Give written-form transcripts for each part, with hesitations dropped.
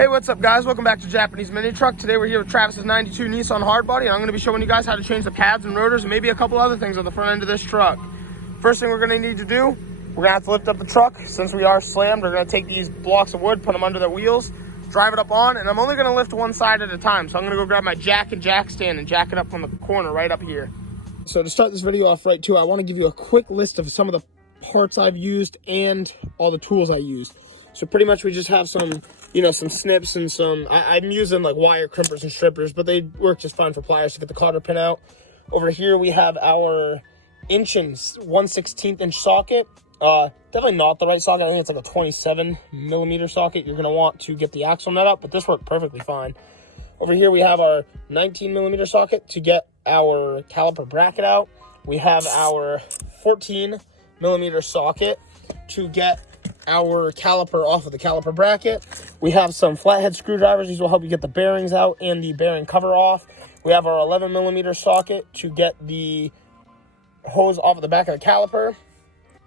Hey, what's up guys? Welcome back to Japanese Mini Truck. Today we're here with Travis's 92 Nissan Hardbody, and I'm going to be showing you guys how to change the pads and rotors and maybe a couple other things on the front end of this truck. First thing we're going to need to do, we're going to have to lift up the truck. Since we are slammed, we're going to take these blocks of wood, put them under the wheels, drive it up on, and I'm only going to lift one side at a time. So I'm going to go grab my jack and jack stand and jack it up from the corner right up here. So to start this video off right too, I want to give you a quick list of some of the parts I've used and all the tools I used. So pretty much we just have some, some snips and some, I'm using like wire crimpers and strippers, but they work just fine for pliers to get the cotter pin out. Over here we have our 1/16 inch socket. Definitely not the right socket. I think it's like a 27 millimeter socket. You're going to want to get the axle nut out, but this worked perfectly fine. Over here we have our 19 millimeter socket to get our caliper bracket out. We have our 14 millimeter socket to get our caliper off of the caliper bracket. We have some flathead screwdrivers. These will help you get the bearings out and the bearing cover off. We have our 11 millimeter socket to get the hose off of the back of the caliper.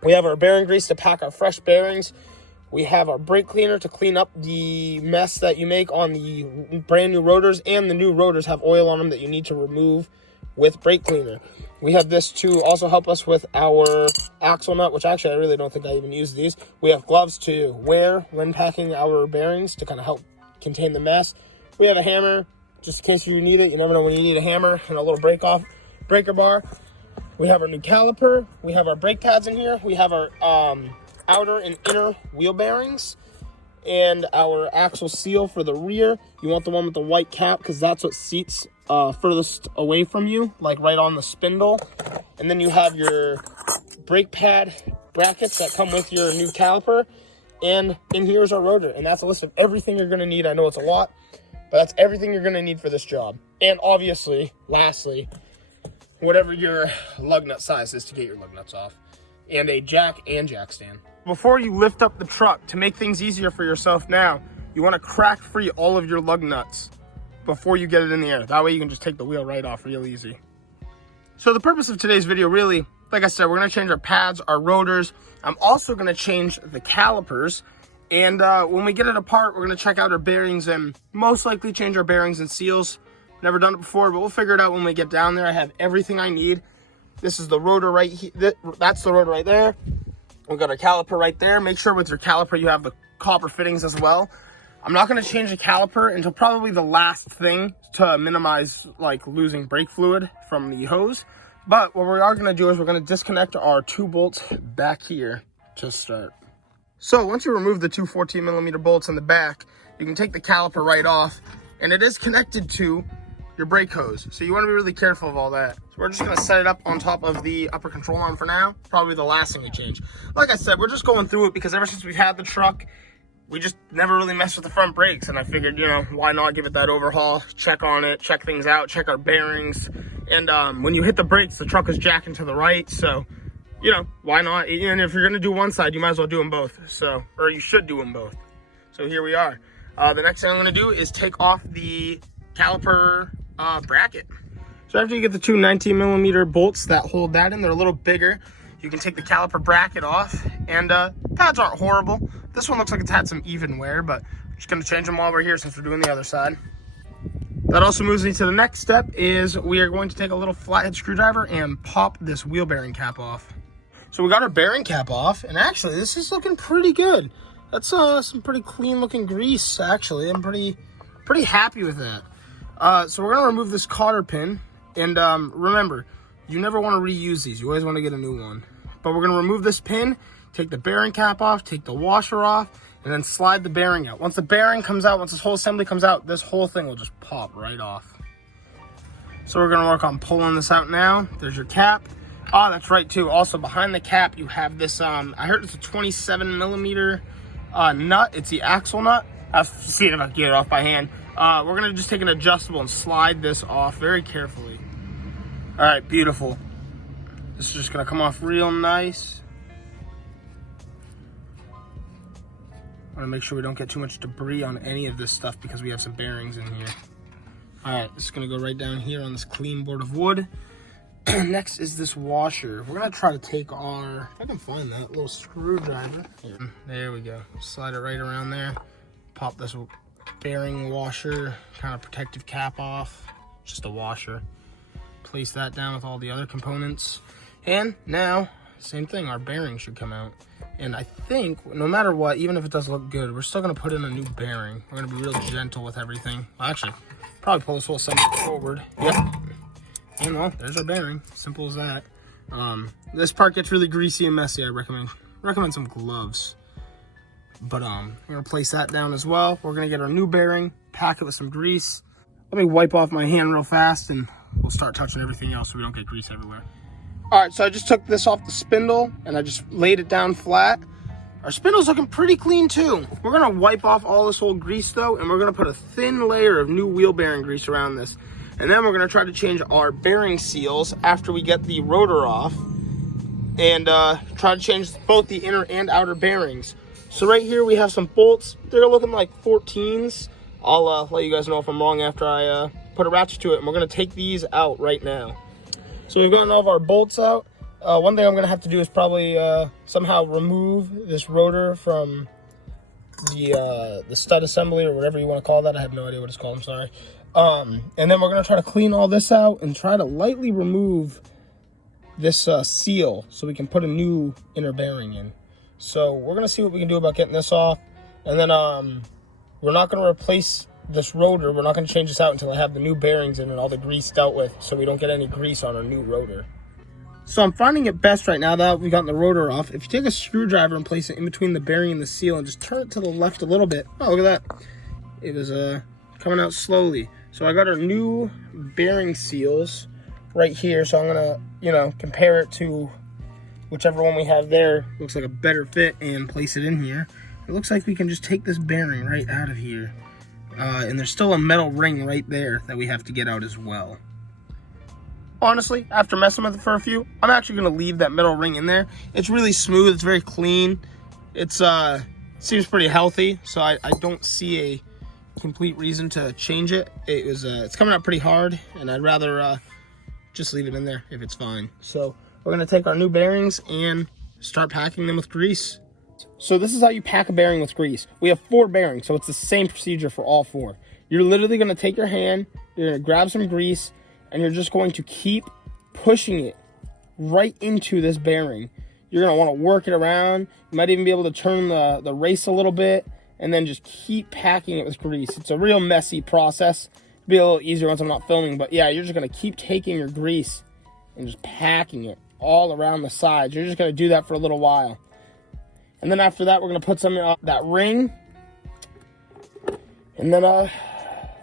We have our bearing grease to pack our fresh bearings. We have our brake cleaner to clean up the mess that you make on the brand new rotors, and the new rotors have oil on them that you need to remove with brake cleaner. We have this to also help us with our axle nut, which actually I really don't think I even use these. We have gloves to wear when packing our bearings to kind of help contain the mess. We have a hammer, just in case you need it. You never know when you need a hammer, and a little breaker bar. We have our new caliper. We have our brake pads in here. We have our outer and inner wheel bearings and our axle seal for the rear. You want the one with the white cap because that's what seats furthest away from you, like right on the spindle. And then you have your brake pad brackets that come with your new caliper. And in here is our rotor, and that's a list of everything you're going to need. I know it's a lot, but that's everything you're going to need for this job. And obviously, lastly, whatever your lug nut size is to get your lug nuts off, and a jack and jack stand. Before you lift up the truck, to make things easier for yourself now, you want to crack free all of your lug nuts before you get it in the air. That way you can just take the wheel right off real easy. So the purpose of today's video, really, like I said, we're going to change our pads, our rotors. I'm also going to change the calipers. And when we get it apart, we're going to check out our bearings and most likely change our bearings and seals. Never done it before, but we'll figure it out when we get down there. I have everything I need. This is the rotor right here. That's the rotor right there. We've got our caliper right there. Make sure with your caliper you have the copper fittings as well. I'm not going to change the caliper until probably the last thing to minimize like losing brake fluid from the hose. But what we are going to do is we're going to disconnect our 2 bolts back here to start. So once you remove the 2 14 millimeter bolts in the back, you can take the caliper right off, and it is connected to your brake hose. So you want to be really careful of all that. So we're just going to set it up on top of the upper control arm for now. Probably the last thing we change. Like I said, we're just going through it because ever since we've had the truck, we just never really messed with the front brakes. And I figured, why not give it that overhaul, check on it, check things out, check our bearings. And when you hit the brakes, the truck is jacking to the right. So, why not? And if you're going to do one side, you might as well do them both. So, or you should do them both. So here we are. The next thing I'm going to do is take off the caliper bracket. So after you get the 2 19 millimeter bolts that hold that in, they're a little bigger. You can take the caliper bracket off, and pads aren't horrible. This one looks like it's had some even wear, but we're just going to change them while we're here since we're doing the other side. That also moves me to the next step, is we are going to take a little flathead screwdriver and pop this wheel bearing cap off. So we got our bearing cap off, and actually this is looking pretty good. That's some pretty clean looking grease, actually. I'm pretty happy with that. So we're going to remove this cotter pin, and remember, you never want to reuse these. You always want to get a new one. But we're going to remove this pin, take the bearing cap off, take the washer off, and then slide the bearing out. Once the bearing comes out, once this whole assembly comes out, this whole thing will just pop right off. So we're going to work on pulling this out now. There's your cap. Oh, that's right too. Also behind the cap, you have this, I heard it's a 27 millimeter nut. It's the axle nut. I'll see if I can get it off by hand. We're going to just take an adjustable and slide this off very carefully. All right, beautiful. This is just going to come off real nice. I want to make sure we don't get too much debris on any of this stuff because we have some bearings in here. All right, this is going to go right down here on this clean board of wood. Next is this washer. We're going to try to take our, if I can find that, little screwdriver. Here. There we go. Slide it right around there. Pop this bearing washer, kind of protective cap off, just a washer. Place that down with all the other components. And now, same thing, our bearing should come out. And I think, no matter what, even if it does look good, we're still gonna put in a new bearing. We're gonna be real gentle with everything. Well, actually, probably pull this whole assembly forward. Yep. And well, there's our bearing, simple as that. This part gets really greasy and messy. I recommend some gloves. But we're gonna place that down as well. We're gonna get our new bearing, pack it with some grease. Let me wipe off my hand real fast and we'll start touching everything else so we don't get grease everywhere. All right, so I just took this off the spindle and I just laid it down flat. Our spindle's looking pretty clean too. We're gonna wipe off all this old grease though, and we're gonna put a thin layer of new wheel bearing grease around this. And then we're gonna try to change our bearing seals after we get the rotor off and try to change both the inner and outer bearings. So right here we have some bolts. They're looking like 14s. I'll let you guys know if I'm wrong after I put a ratchet to it. And we're gonna take these out right now. So we've gotten all of our bolts out. One thing I'm gonna have to do is probably somehow remove this rotor from the stud assembly or whatever you want to call that. I have no idea what it's called, I'm sorry. And then we're gonna try to clean all this out and try to lightly remove this seal so we can put a new inner bearing in. So we're gonna see what we can do about getting this off. And then we're not gonna replace this rotor. We're not gonna change this out until I have the new bearings in and all the grease dealt with so we don't get any grease on our new rotor. So I'm finding it best right now that we've gotten the rotor off. If you take a screwdriver and place it in between the bearing and the seal and just turn it to the left a little bit. Oh, look at that. It was coming out slowly. So I got our new bearing seals right here. So I'm gonna, compare it to whichever one we have there. Looks like a better fit and place it in here. It looks like we can just take this bearing right out of here. And there's still a metal ring right there that we have to get out as well. Honestly, after messing with it for a few, I'm actually going to leave that metal ring in there. It's really smooth. It's very clean. It's seems pretty healthy, so I don't see a complete reason to change it. It's coming out pretty hard, and I'd rather just leave it in there if it's fine. So we're going to take our new bearings and start packing them with grease. So this is how you pack a bearing with grease. We have 4 bearings, so it's the same procedure for all 4. You're literally going to take your hand, you're going to grab some grease, and you're just going to keep pushing it right into this bearing. You're going to want to work it around. You might even be able to turn the race a little bit, and then just keep packing it with grease. It's a real messy process. It'll be a little easier once I'm not filming, but yeah, you're just going to keep taking your grease and just packing it all around the sides. You're just going to do that for a little while. And then after that, we're going to put some in that ring and then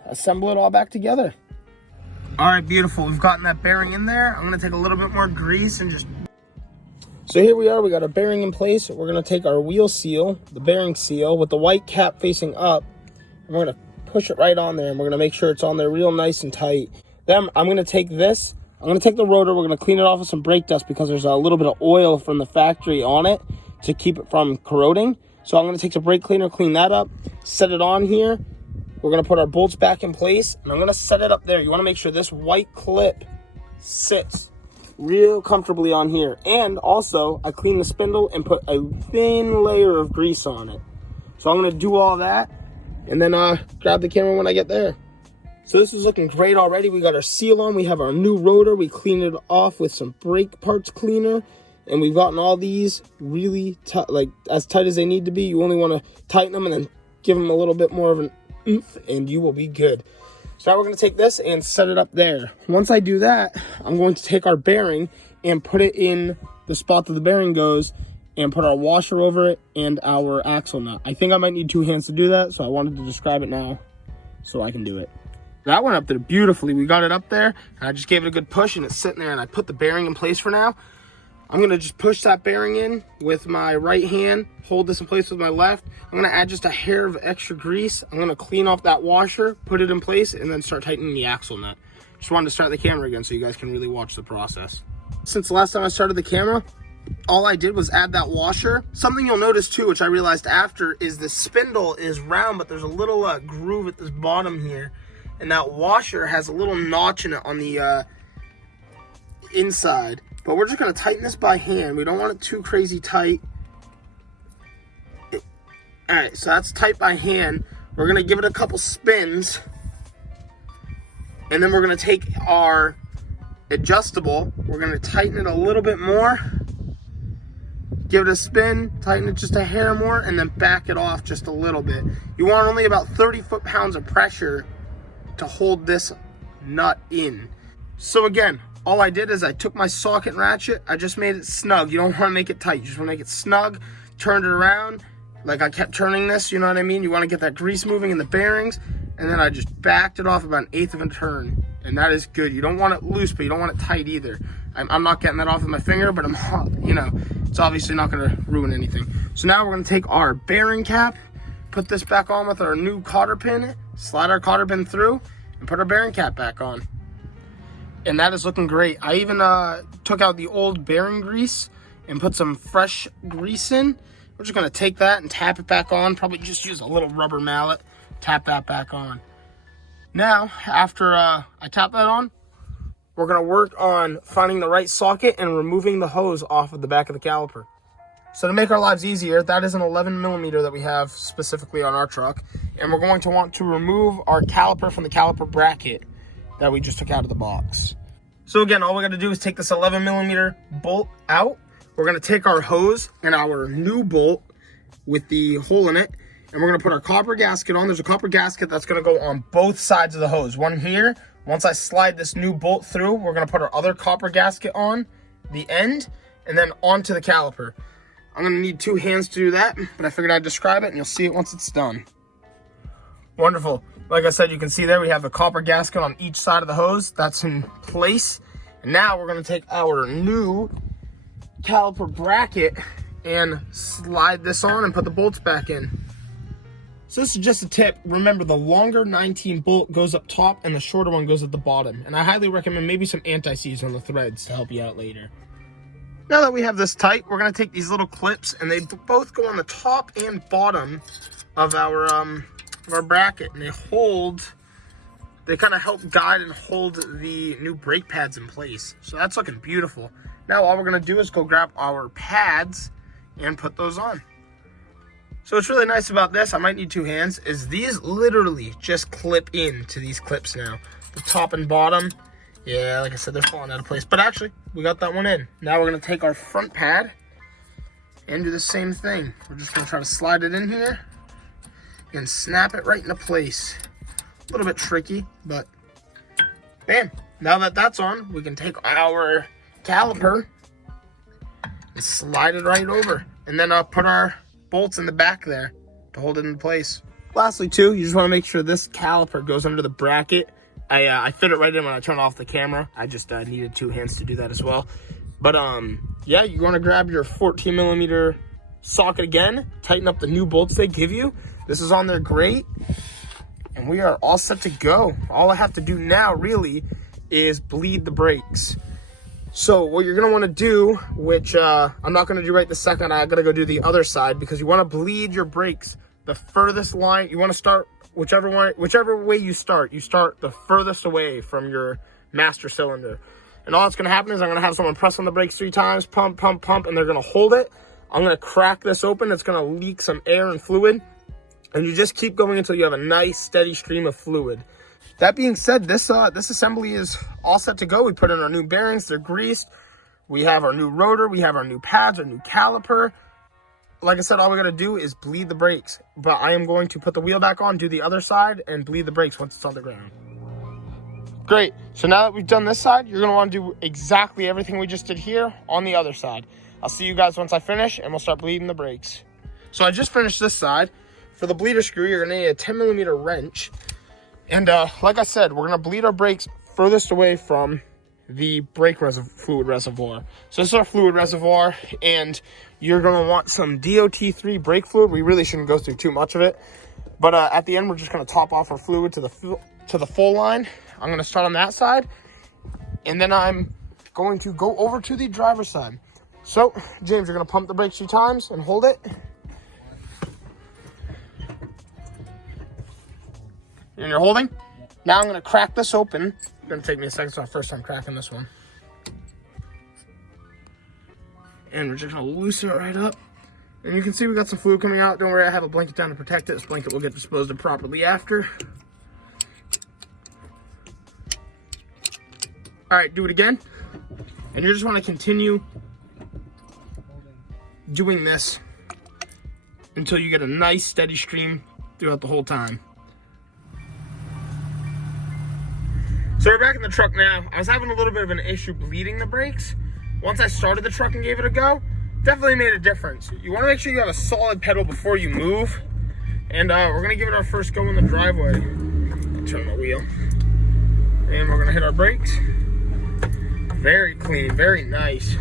assemble it all back together. All right, beautiful. We've gotten that bearing in there. I'm going to take a little bit more grease and just... So here we are. We got our bearing in place. We're going to take our wheel seal, the bearing seal, with the white cap facing up. And we're going to push it right on there, and we're going to make sure it's on there real nice and tight. Then I'm going to take this. I'm going to take the rotor. We're going to clean it off with some brake dust because there's a little bit of oil from the factory on it to keep it from corroding. So I'm going to take some brake cleaner, clean that up, set it on here. We're going to put our bolts back in place, and I'm going to set it up there. You want to make sure this white clip sits real comfortably on here. And also, I cleaned the spindle and put a thin layer of grease on it. So I'm going to do all that, and then grab the camera when I get there. So this is looking great already. We got our seal on. We have our new rotor. We cleaned it off with some brake parts cleaner. And we've gotten all these really tight, like as tight as they need to be. You only want to tighten them and then give them a little bit more of an oomph, and you will be good. So now we're going to take this and set it up there. Once I do that, I'm going to take our bearing and put it in the spot that the bearing goes and put our washer over it and our axle nut. I think I might need 2 hands to do that, so I wanted to describe it now so I can do it. That went up there beautifully. We got it up there, and I just gave it a good push, and it's sitting there, and I put the bearing in place for now. I'm going to just push that bearing in with my right hand, hold this in place with my left. I'm going to add just a hair of extra grease. I'm going to clean off that washer, put it in place, and then start tightening the axle nut. Just wanted to start the camera again so you guys can really watch the process. Since the last time I started the camera, all I did was add that washer. Something you'll notice too, which I realized after, is the spindle is round, but there's a little groove at this bottom here. And that washer has a little notch in it on the inside. But we're just going to tighten this by hand. We don't want it too crazy tight. Alright, so that's tight by hand. We're gonna give it a couple spins, and then we're gonna take our adjustable, we're gonna tighten it a little bit more, give it a spin, tighten it just a hair more, and then back it off just a little bit. You want only about 30 foot-pounds of pressure to hold this nut in. So again, all I did is I took my socket ratchet, I just made it snug. You don't want to make it tight, you just want to make it snug, turned it around, like I kept turning this, you know what I mean? You want to get that grease moving in the bearings, and then I just backed it off about 1/8 of a turn, and that is good. You don't want it loose, but you don't want it tight either. I'm not getting that off with my finger, but you know, it's obviously not going to ruin anything. So now we're going to take our bearing cap, put this back on with our new cotter pin, slide our cotter pin through, and put our bearing cap back on. And that is looking great. I even took out the old bearing grease and put some fresh grease in. We're just gonna take that and tap it back on. Probably just use a little rubber mallet, tap that back on. Now, after I tap that on, we're gonna work on finding the right socket and removing the hose off of the back of the caliper. So to make our lives easier, that is an 11mm that we have specifically on our truck. And we're going to want to remove our caliper from the caliper bracket that we just took out of the box. So again, all we're gonna do is take this 11mm bolt out. We're gonna take our hose and our new bolt with the hole in it, and we're gonna put our copper gasket on. There's a copper gasket that's gonna go on both sides of the hose. One here. Once I slide this new bolt through, we're gonna put our other copper gasket on the end and then onto the caliper. I'm gonna need 2 hands to do that, but I figured I'd describe it and you'll see it once it's done. Wonderful. Like I said, you can see there we have the copper gasket on each side of the hose. That's in place. And now we're gonna take our new caliper bracket and slide this on and put the bolts back in. So this is just a tip. Remember, the longer 19 bolt goes up top and the shorter one goes at the bottom. And I highly recommend maybe some anti-seize on the threads to help you out later. Now that we have this tight, we're gonna take these little clips, and they both go on the top and bottom of our bracket, and they kind of help guide and hold the new brake pads in place. So that's looking beautiful. Now all we're gonna do is go grab our pads and put those on. So what's really nice about this, I might need 2 hands, is these literally just clip into these clips now. The top and bottom, yeah, like I said, they're falling out of place. But actually, we got that one in. Now we're gonna take our front pad and do the same thing. We're just gonna try to slide it in here and snap it right into place. A little bit tricky, but bam. Now that that's on, we can take our caliper and slide it right over, and then put our bolts in the back there to hold it in place. Lastly too, you just want to make sure this caliper goes under the bracket. I fit it right in when I turn off the camera. I just needed 2 hands to do that as well. But yeah, you want to grab your 14mm socket again, tighten up the new bolts they give you. This is on there great, and we are all set to go. All I have to do now really is bleed the brakes. So what you're gonna want to do, which I'm not gonna do right this second, I gotta go do the other side, because you want to bleed your brakes the furthest line. You want to start whichever way you start the furthest away from your master cylinder. And all that's gonna happen is I'm gonna have someone press on the brakes 3 times, pump, pump, pump, and they're gonna hold it. I'm gonna crack this open. It's gonna leak some air and fluid, and you just keep going until you have a nice steady stream of fluid. That being said, this assembly is all set to go. We put in our new bearings, they're greased. We have our new rotor, we have our new pads, our new caliper. Like I said, all we gotta do is bleed the brakes. But I am going to put the wheel back on, do the other side, and bleed the brakes once it's on the ground. Great, so now that we've done this side, you're gonna wanna do exactly everything we just did here on the other side. I'll see you guys once I finish, and we'll start bleeding the brakes. So I just finished this side. For the bleeder screw, you're gonna need a 10mm wrench. And like I said, we're gonna bleed our brakes furthest away from the brake fluid reservoir. So this is our fluid reservoir, and you're gonna want some DOT3 brake fluid. We really shouldn't go through too much of it, but at the end, we're just gonna top off our fluid to the full line. I'm gonna start on that side, and then I'm going to go over to the driver's side. So, James, you're gonna pump the brakes 2 times and hold it. And you're holding. Now I'm gonna crack this open. It's gonna take me a second, it's my first time cracking this one. And we're just gonna loosen it right up. And you can see we got some fluid coming out. Don't worry, I have a blanket down to protect it. This blanket will get disposed of properly after. All right, do it again. And you just want to continue doing this until you get a nice steady stream throughout the whole time. So we're back in the truck now. I was having a little bit of an issue bleeding the brakes. Once I started the truck and gave it a go, definitely made a difference. You want to make sure you have a solid pedal before you move. And we're gonna give it our first go in the driveway. Turn the wheel. And we're gonna hit our brakes. Very clean, very nice.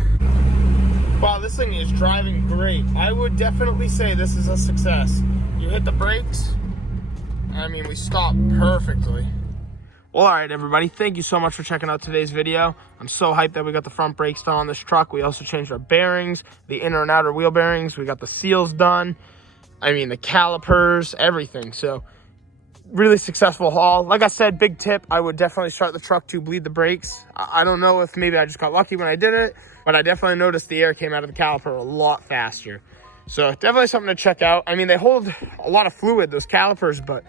Wow, this thing is driving great. I would definitely say this is a success. You hit the brakes, I mean, we stopped perfectly. Well, all right, everybody, thank you so much for checking out today's video. I'm so hyped that we got the front brakes done on this truck. We also changed our bearings, the inner and outer wheel bearings. We got the seals done. I mean, the calipers, everything. So really successful haul. Like I said, big tip, I would definitely start the truck to bleed the brakes. I don't know if maybe I just got lucky when I did it, but I definitely noticed the air came out of the caliper a lot faster. So definitely something to check out. I mean, they hold a lot of fluid, those calipers, but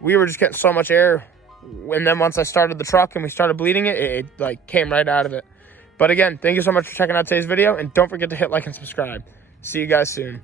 we were just getting so much air. And then once I started the truck and we started bleeding it, it like came right out of it. But again, thank you so much for checking out today's video, and don't forget to hit like and subscribe. See you guys soon.